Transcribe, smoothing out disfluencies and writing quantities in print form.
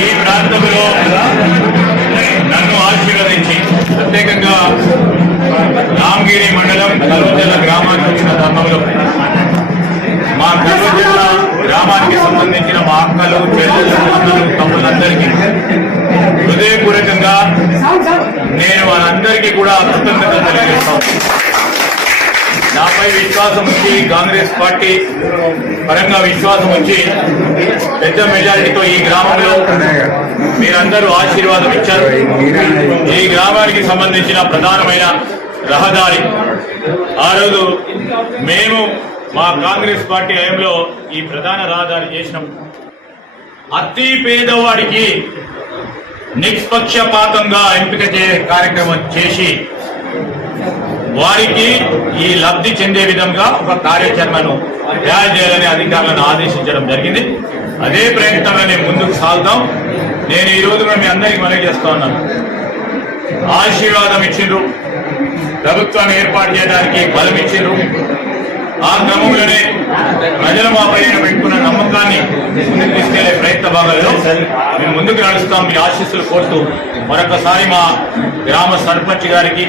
ఈ ప్రాంతంలో నన్ను ఆశీర్వదించి ప్రత్యేకంగా రామగిరి మండలం కల్వజల్ల గ్రామానికి వచ్చిన తరుణంలో మా కల్వజల్ల గ్రామానికి సంబంధించిన మా అక్కలు చెల్లెలు తమ్ములందరికీ హృదయపూర్వకంగా నేను వాళ్ళందరికీ కూడా కృతజ్ఞతలు తెలియజేస్తాను. నాపై విశ్వాసం వచ్చి కాంగ్రెస్ పార్టీ పరంగా విశ్వాసం వచ్చి పెద్ద మెజారిటీతో ఈ గ్రామంలో మీరందరూ ఆశీర్వాదం ఇచ్చారు. ఈ గ్రామానికి సంబంధించిన ప్రధానమైన రహదారి ఆ రోజు మేము మా కాంగ్రెస్ పార్టీ హయాంలో ఈ ప్రధాన రహదారి చేసినాం. అతి పేదవాడికి నిష్పక్షపాతంగా ఎంపిక కార్యక్రమం చేసి వారికి ఈ లబ్ధి చెందే విధంగా ఒక కార్యాచరణను తయారు చేయాలని అధికారులను ఆదేశించడం జరిగింది. అదే ప్రయత్నంలోనే ముందుకు సాగుతాం. నేను ఈ రోజు మీ అందరికీ మనవి చేస్తా ఉన్నాను. ఆశీర్వాదం ఇచ్చిండ్రు, ప్రభుత్వాన్ని ఏర్పాటు చేయడానికి బలం ఇచ్చిండ్రు. ఆ క్రమంలోనే ప్రజలు మా పైన పెట్టుకున్న నమ్మకాన్ని ముందుకు తీసుకెళ్లే ప్రయత్న భాగాల్లో మేము ముందుకు నడుస్తాం. మీ ఆశీస్సులు కోరుతూ మరొకసారి మా గ్రామ సర్పంచ్ గారికి